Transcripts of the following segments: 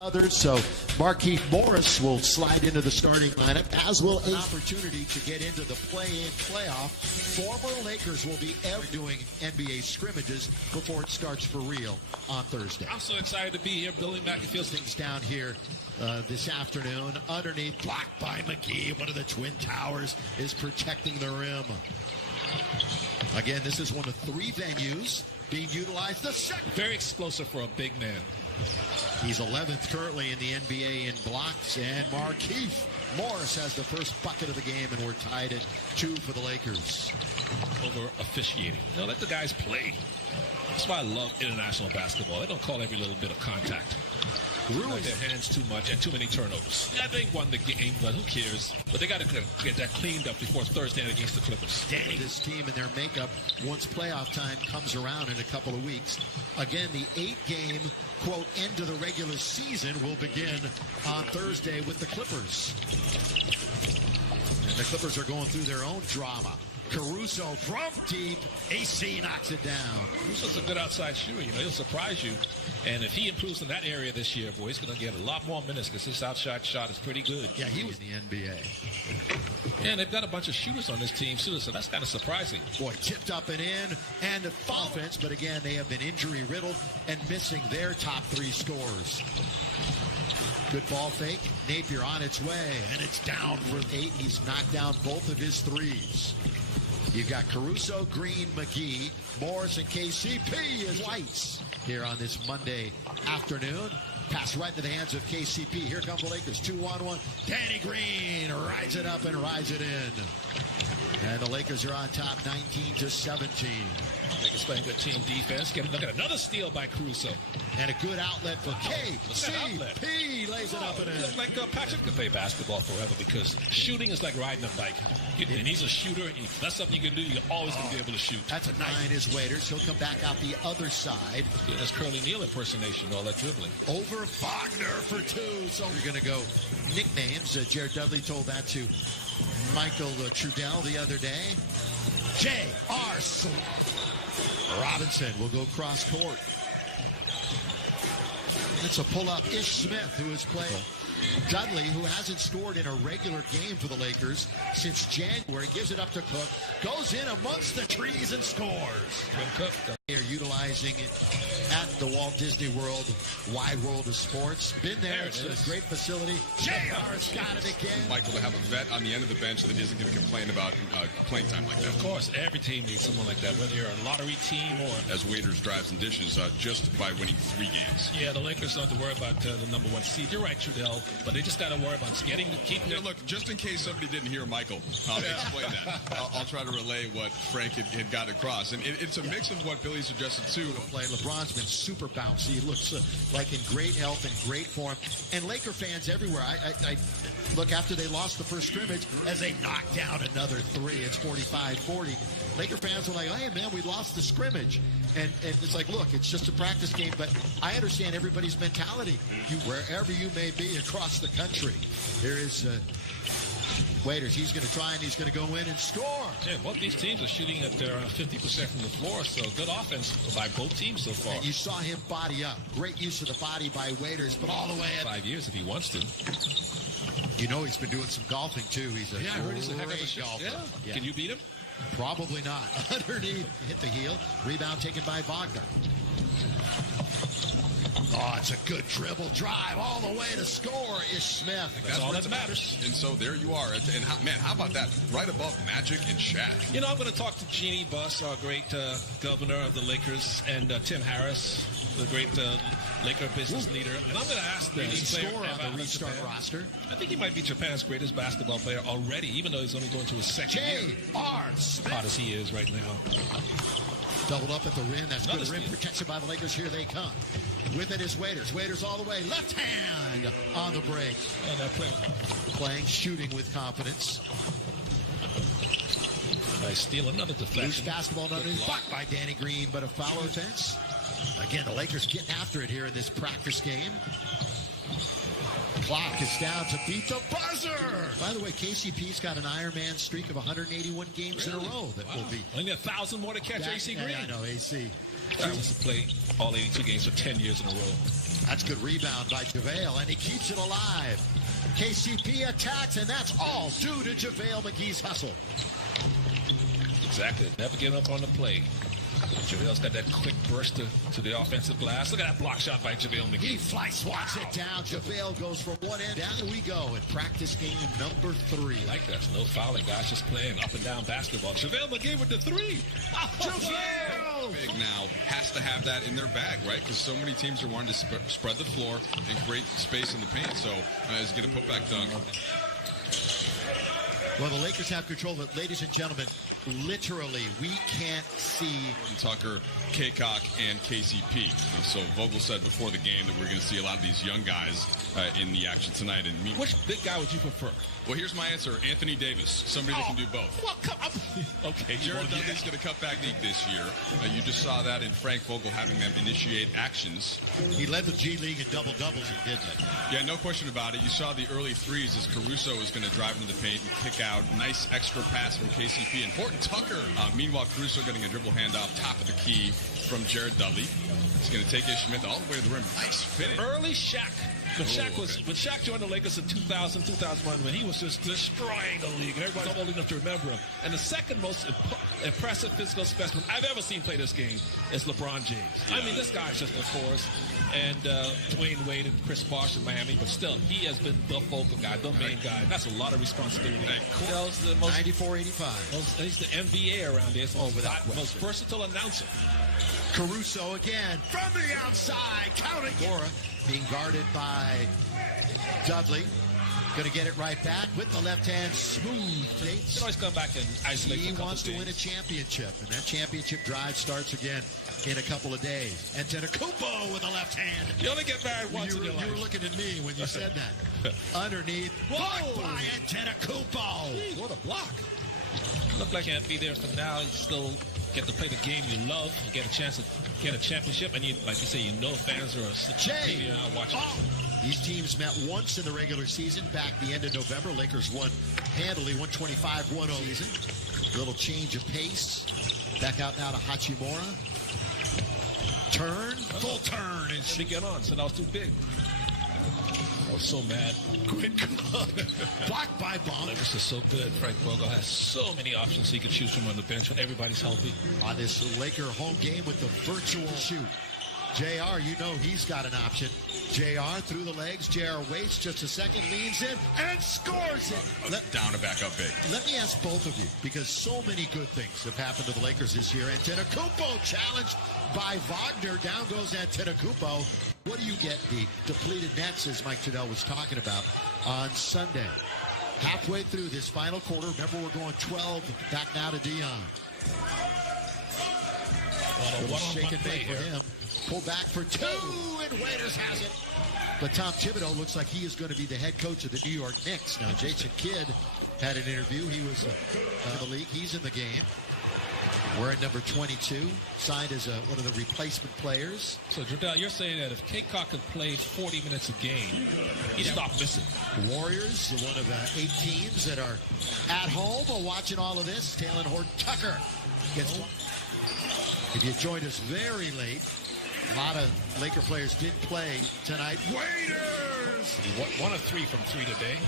Others, so Markieff Morris will slide into the starting lineup, as will an opportunity to get into the play-in playoff. Former Lakers will be doing NBA scrimmages before it starts for real on Thursday. I'm so excited to be here. Billy McAfee's things down here this afternoon. Underneath, blocked by McGee. One of the Twin Towers is protecting the rim. Again, this is one of three venues being utilized. The second. Very explosive for a big man. He's 11th currently in the NBA in blocks, and Markieff Morris has the first bucket of the game, and we're tied at 2 for the Lakers. Over officiating. Let the guys play. That's why I love international basketball. They don't call every little bit of contact. Ruin their hands too much and too many turnovers. Yeah, they won the game, but who cares? But they got to get that cleaned up before Thursday night against the Clippers. Danny, this team and their makeup once playoff time comes around in a couple of weeks. Again, the 8-game, quote, end of the regular season will begin on Thursday with the Clippers. And the Clippers are going through their own drama. Caruso from deep. AC knocks it down. Caruso's a good outside shooter. He'll surprise you. And if he improves in that area this year, boy, he's going to get a lot more minutes because his outside shot is pretty good. Yeah, he was in the NBA. Yeah, and they've got a bunch of shooters on this team, too, so that's kind of surprising. Boy, tipped up and in, and offense, but again, they have been injury-riddled and missing their top 3 scorers. Good ball fake. Napier on its way, and it's down for 8. He's knocked down both of his threes. You've got Caruso, Green, McGee, Morris, and KCP as Whites here on this Monday afternoon. Pass right into the hands of KCP. Here come the Lakers, 2-on-1. Danny Green rides it up and rides it in. And the Lakers are on top 19-17. Lakers playing good team defense. Look at another steal by Caruso. And a good outlet for KCP. Lays it up and in. Like Patrick could play basketball forever because shooting is like riding a bike. And he's a shooter. If that's something you can do, you're always going to be able to shoot. That's a 9 is Waiters. He'll come back out the other side. Yeah, that's Curly Neal impersonation, all that dribbling. Over Wagner for 2. So we're going to go nicknames. Jared Dudley told that to Michael Trudell the other day. J.R. Robinson will go cross court. That's a pull-up. Ish Smith, who has played. Dudley, who hasn't scored in a regular game for the Lakers since January, gives it up to Cook, goes in amongst the trees and scores. Cook. They're utilizing it at the Walt Disney World, Wide World of Sports. Been there. It's a great facility. JR's got it again. Michael, to have a vet on the end of the bench that isn't going to complain about playing time like that. Of course, every team needs someone like that, whether you're a lottery team or... As Waiters drives and dishes just by winning 3 games. Yeah, the Lakers don't have to worry about the number 1 seed. You're right, Trudell, but they just got to worry about keeping it. Look, just in case somebody didn't hear Michael explain that, I'll try to relay what Frank had got across. And it's a mix of what Billy suggested, too. LeBron's been super bouncy. He looks like in great health and great form. And Laker fans everywhere. I look, after they lost the first scrimmage, as they knocked down another 3, it's 45-40. Laker fans were like, hey, man, we lost the scrimmage. And it's like, look, it's just a practice game, but I understand everybody's mentality. Wherever you may be across the country, there is Waiters. He's going to try, and he's going to go in and score. Yeah, both these teams are shooting at their 50% from the floor, so good offense by both teams so far. And you saw him body up. Great use of the body by Waiters, but all the way at 5 years if he wants to. He's been doing some golfing, too. He's a great golfer. Yeah. Can you beat him? Probably not. Underneath, hit the heel. Rebound taken by Wagner. Oh, it's a good dribble drive all the way to score. Ish Smith. That's all that matters. And so there you are. And how about that? Right above Magic and Shaq. I'm going to talk to Jeannie Buss, our great governor of the Lakers, and Tim Harris, the great Laker business leader. And I'm going to ask them. He's score on the restart roster. I think he might be Japan's greatest basketball player already, even though he's only going to his second year. J.R. Smith. Hot as he is right now. Doubled up at the rim. That's good rim protection by the Lakers. Here they come. With it is Waiters. Waiters all the way. Left hand on the break. And they're playing, shooting with confidence. Nice steal. Another deflection. Loose basketball. Blocked by Danny Green, but a foul offense. Again, the Lakers getting after it here in this practice game. Clock is down to beat the buzzer. By the way, KCP's got an Ironman streak of 181 games in a row. That will be. Only 1,000 more to catch AC Green. I know, AC. He wants to play all 82 games for 10 years in a row. That's good rebound by JaVale, and he keeps it alive. KCP attacks, and that's all due to JaVale McGee's hustle. Exactly. Never give up on the play. JaVale's got that quick burst to the offensive glass. Look at that block shot by JaVale McGee. He fly swats it down. JaVale goes from one end. Down we go in practice game number 3. Like that. No fouling, guys. Just playing up and down basketball. JaVale McGee with the 3. JaVale! Big now has to have that in their bag, right? Because so many teams are wanting to spread the floor and create space in the paint. So he's going to put back dunk. Well, the Lakers have control, but ladies and gentlemen, literally, we can't see Tucker, Kaycock, and KCP. And so Vogel said before the game that we're going to see a lot of these young guys in the action tonight. And which big guy would you prefer? Well, here's my answer. Anthony Davis, somebody that can do both. Well, come on. Okay. Jared Dudley's going to cut back league this year. You just saw that in Frank Vogel having them initiate actions. He led the G League in double-doubles, didn't he? Yeah, no question about it. You saw the early threes as Caruso was going to drive into the paint and kick out. Nice extra pass from KCP. And Horton Tucker. Meanwhile, Caruso getting a dribble handoff, top of the key from Jared Dudley. He's going to take Ish Smith all the way to the rim. Nice finish. Early Shaq. When Shaq joined the Lakers in 2000, 2001, when he was just destroying the league, and everybody's old enough to remember him. And the second most impressive physical specimen I've ever seen play this game is LeBron James. Yeah. I mean, this guy's just a force. And Dwayne Wade and Chris Bosh in Miami, but still, he has been the focal guy, the main guy. That's a lot of responsibility. 94-85. He's the NBA around there. So without question. Most versatile announcer. Caruso again from the outside, counting. Gora being guarded by Dudley. Going to get it right back with the left hand, smooth. He can always come back and isolate. He wants to win a championship, and that championship drive starts again in a couple of days. Antetokounmpo with the left hand. You only get married once in your life. You were looking at me when you said that. Underneath. Blocked by Antetokounmpo. What a block. Looked like he can't be there for now. You still get to play the game you love. You get a chance to get a championship, and you, like you say, you know fans are watching. These teams met once in the regular season back the end of November. Lakers won handily, 125-1-0 season. Little change of pace. Back out now to Hachimura. Turn. Full turn. And she get on, so that was too big. I was so mad. Quick blocked by Bond. This is so good. Frank Vogel has so many options he can choose from on the bench when everybody's healthy. On this Laker home game with the virtual shoot. JR, you know he's got an option. JR through the legs. JR waits just a second, leans in, and scores it. Down to back up big. Let me ask both of you, because so many good things have happened to the Lakers this year. Antetokounmpo challenged by Wagner. Down goes Antetokounmpo. What do you get? The depleted Nets, as Mike Trudell was talking about, on Sunday. Halfway through this final quarter. Remember, we're going 12. Back now to Dion. Shake and bake for him. Pull back for 2, and Waiters has it. But Tom Thibodeau looks like he is going to be the head coach of the New York Knicks. Now, Jason Kidd had an interview. He was in the league. He's in the game. Wearing number 22, signed as one of the replacement players. So, Jardel, you're saying that if Kaycock could play 40 minutes a game, he'd stop missing. Warriors, one of 8 teams that are at home watching all of this. Taylor Horton Tucker gets one. If you joined us very late, a lot of Laker players didn't play tonight. Waiters! 1 of 3 from 3 today.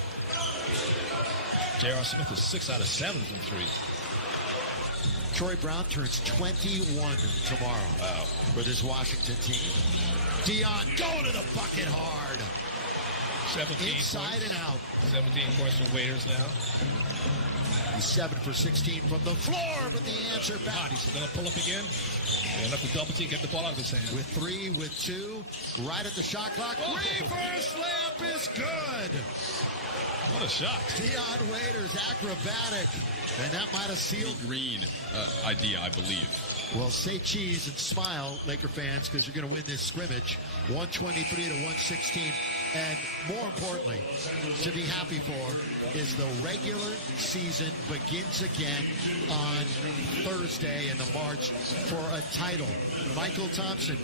J.R. Smith is 6 out of 7 from 3. Troy Brown turns 21 tomorrow for this Washington team. Dion going to the bucket hard. 17 inside points. And out. 17 points from Waiters now. He's 7 for 16 from the floor, but the answer back. He's going to pull up again. Enough to double team, get the ball out of his hand. With 3, with 2, right at the shot clock. Reverse layup is good. What a shot. Dion Waiters, acrobatic. And that might have sealed. Green idea, I believe. Well, say cheese and smile, Laker fans, because you're going to win this scrimmage. 123 to 116. And more importantly, to be happy for is the regular season begins again on Thursday in the march for a title. Michael Thompson.